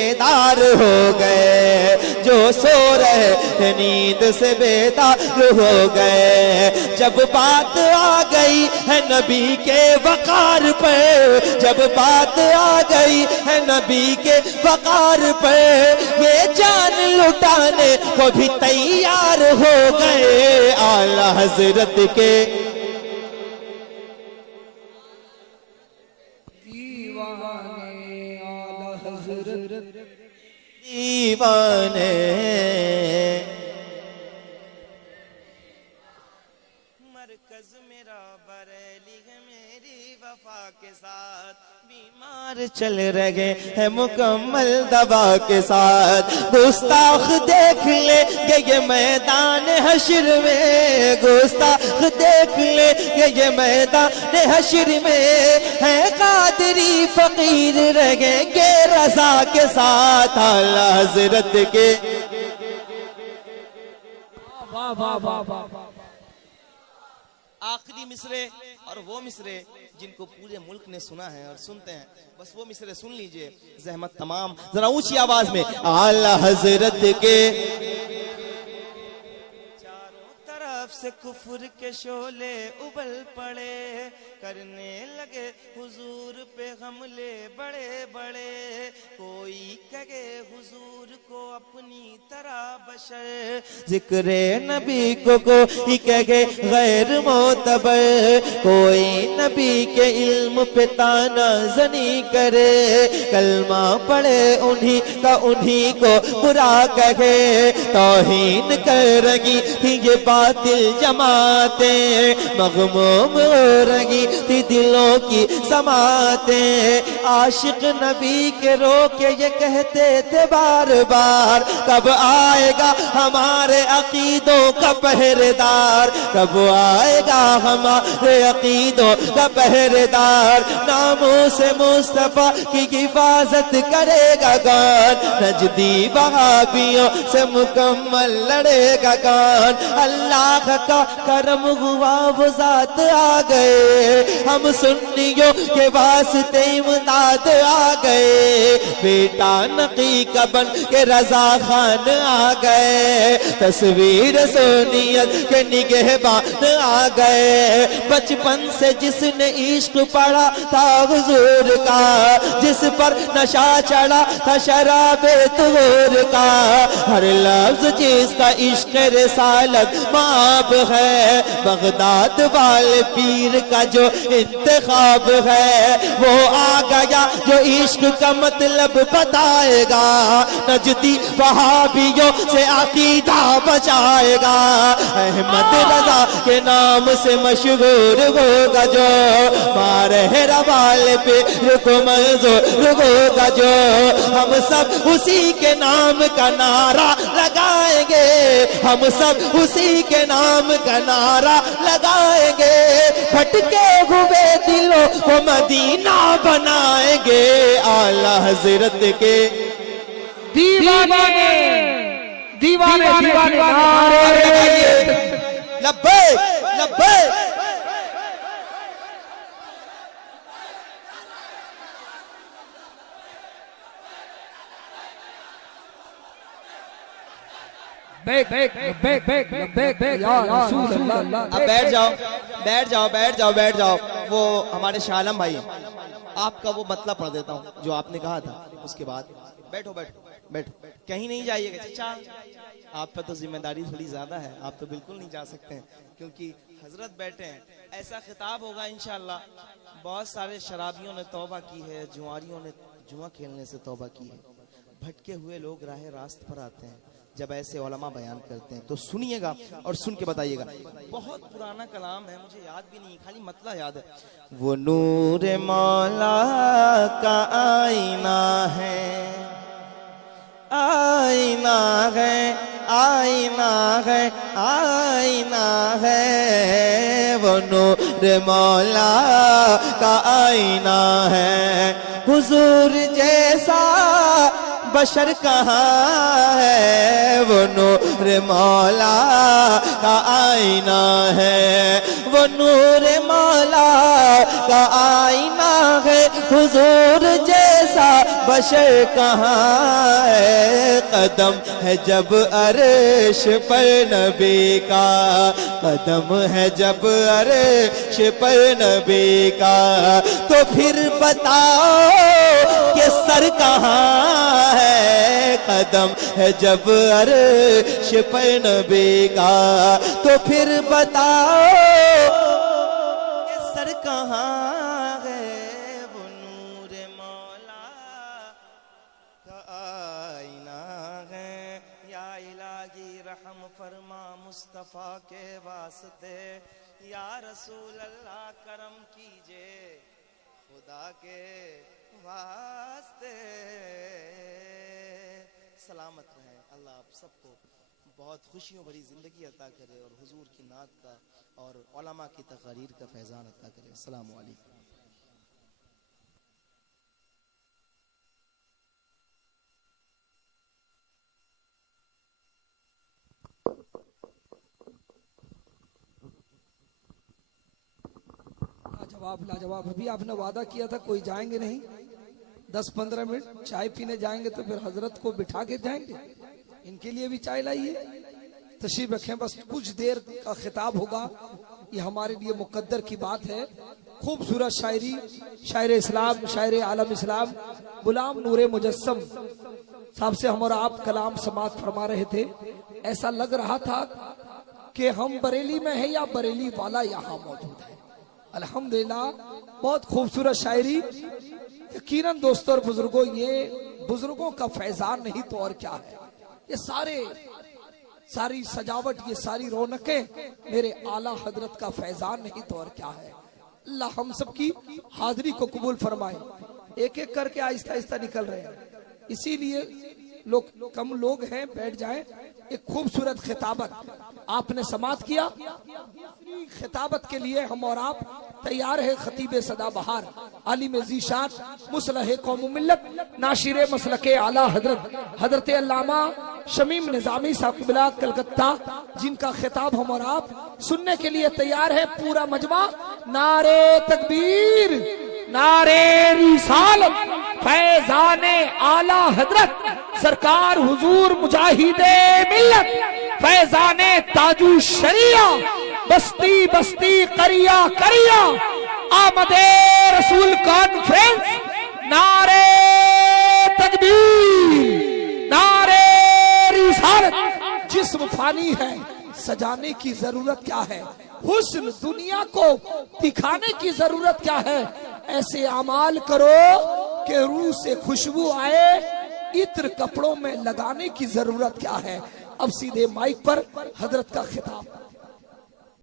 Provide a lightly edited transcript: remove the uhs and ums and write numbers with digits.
बेदार हो गए, जो सो रहे नींद से बेदार हो गए। जब बात आ गई है नबी के वकार पर, जब बात आ गई है नबी के वकार पर, ये जान लुटाने को भी तैयार हो गए आला हजरत के दीवाने। मरकज मेरा बरेली है मेरी वफा के साथ, बीमार चल रहे हैं मुकम्मल दवा के साथ। गुस्ताख देख ले ये मैदान हश्र में, गुस्ताख देख ले ये मैदान हश्र में, है कादरी फकीर रहेंगे रजा के साथ आला हजरत के। वाह वाह वाह वाह। आखिरी मिसरे और वो मिसरे जिनको पूरे मुल्क ने सुना है और सुनते हैं, बस वो मिसरे सुन लीजिए ज़हमत तमाम, जरा ऊंची आवाज में। आला हजरत के चारों तरफ से कुफर के शोले उबल पड़े, करने लगे हुजूर पे हमले बड़े बड़े। कोई कहे हुजूर को अपनी तरह बशर, जिक्रे नबी को कोई कहे गैर मोतबर, कोई नबी के इल्म पे ताना जनी करे, कलमा पढ़े उन्हीं का उन्हीं को बुरा कहे। तौहीन कर रही थी ये बातिल जमातें, मगमूम हो रही थी दिलों की समातें। आशिक नबी के रोके ये कहते थे बार बार, कब आएगा हमारे अकीदों का पहरेदार, कब आएगा हमारे अकीदों का पहरेदार। नामों से मुस्तफा की हिफाजत करेगा कौन, नजदी वहाबियों से मुकम्मल लड़ेगा कौन। अल्लाह का करम हुआ वो जात आ गए, हम सुन्नियों के वास्ते इमदाद आ गए। बेटा नकी का बन के रजा खान आ गए, तस्वीर सोनियत के निगहबान आ गए। बचपन से जिसने इश्क पढ़ा था हुजूर का, जिस पर नशा चढ़ा था शराबे तुहूर का, हर लफ्ज जिसका इश्क रिसालत माब है, बगदाद वाले पीर का जो इंतखाब है, वो आ गया जो इश्क का मतलब बताएगा, नजदी वहाबियों से अकीदा बचाएगा। अहमद रजा के नाम से मशहूर होगा जो, मारे रवाले पे रुको मंजूर होगा जो। हम सब उसी के नाम का नारा लगाएंगे, हम सब उसी के नाम का नारा लगाएंगे। भटके हुए दिलों को मदीना बनाएंगे आला हजरत के दीवाने दीवाने दीवाने। लब्बैक लब्बैक। बैक बैक बैक बैक बैक बैक या रसूल अल्लाह। अब बैठ जाओ बैठ जाओ बैठ जाओ बैठ जाओ। वो हमारे शाह आलम भाई, आपका वो मतलब पढ़ देता हूँ जो आपने कहा था, उसके बाद बैठो बैठो बैठो, कहीं नहीं जाइएगा चाचा, आप पर तो जिम्मेदारी थोड़ी ज्यादा है, आप तो बिल्कुल नहीं जा सकते हैं क्योंकि हजरत बैठे हैं। ऐसा खिताब होगा इंशाअल्लाह। बहुत सारे शराबियों ने तौबा की है, जुआरियों ने जुआ खेलने से तौबा की है, भटके हुए लोग राह रास्त पर आते हैं जब ऐसे उलमा बयान करते हैं। तो सुनिएगा और सुन के बताइएगा। बहुत पुराना कलाम है, मुझे याद भी नहीं, खाली मतलब याद है। वो नूर मौला का आईना है, आईना है, आईना है, आईना है। वो नूर मौला का आईना है, हुजूर जैसा बशर कहाँ है। वो नूर मौला का आईना है, वो नूर मौला का आईना है, हुजूर जैसा जैसा बशर कहाँ है, कदम है जब अर्श पर नबी का, कदम है जब अर्श पर नबी का। तो फिर बताओ कि सर कहाँ है, कदम है जब अर्श पर नबी का। तो फिर बताओ कि सर कहाँ है, वो नूर मौला का आईना है। या इलाही रहम फरमा मुस्तफा के वास्ते, या रसूल अल्लाह करम कीजिए खुदा के वास्ते। सलामत रहे, अल्लाह आप सबको बहुत खुशियों भरी जिंदगी अता करे और हुजूर की नात का और उलमा की तकरीर का फैजान अता करे। अस्सलामु अलैकुम। लाजवाब लाजवाब। अभी आपने वादा किया था कोई जाएंगे नहीं, 10-15 मिनट चाय पीने जाएंगे तो फिर हजरत को बिठा के जाएंगे। इनके लिए भी चाय लाइए, तशरीफ रखें। बस कुछ देर का खिताब होगा, ये हमारे लिए मुकद्दर की बात है। खूबसूरत शायरी, शायर इस्लाम, शायर आलम इस्लाम गुलाम नूरे मुजस्सम साहब से हम और आप कलाम समात फरमा रहे थे। ऐसा लग रहा था कि हम बरेली में हैं या बरेली वाला यहाँ मौजूद है। अल्हम्दुलिल्लाह, बहुत खूबसूरत शायरी। यकीनन दोस्तों और बुजुर्गों, ये बुजुर्गों का फैजान नहीं तो और क्या है। ये सारी सजावट, ये सारी रौनकें मेरे आला हजरत का फैजान नहीं तो और क्या है। अल्लाह हम सब की हाजिरी को कबूल फरमाए। एक एक करके आहिस्ता आहिस्ता निकल रहे हैं, इसीलिए कम लोग हैं, बैठ जाएं। एक खूबसूरत खिताबत आपने समात किया, खिताबत के लिए हम और आप तैयार है। खतीब सदाबहार, आलिम ज़ीशान, मुसलह कौम मिल्लत, नाशिर मसलके आला हजरत हजरत अल्लामा शमीम निजामी साहब क़िबला कलकत्ता, जिनका खिताब हम और आप सुनने के लिए तैयार है। पूरा मजमा नारे तकबीर, नारे रिसालत, फैजाने आला हजरत सरकार हुजूर मुजाहिदे मिल्लत, फैजाने ताजू शरिया, बस्ती बस्ती करिया करिया, आमदे रसूल कॉन्फ्रेंस। नारे तकबीर, नारे रिसालत। जिस्म फानी है, सजाने की जरूरत क्या है, हुस्न दुनिया को दिखाने की जरूरत क्या है। ऐसे अमाल करो कि रूह से खुशबू आए, इत्र कपड़ों में लगाने की जरूरत क्या है। अब सीधे माइक पर हजरत का खिताब।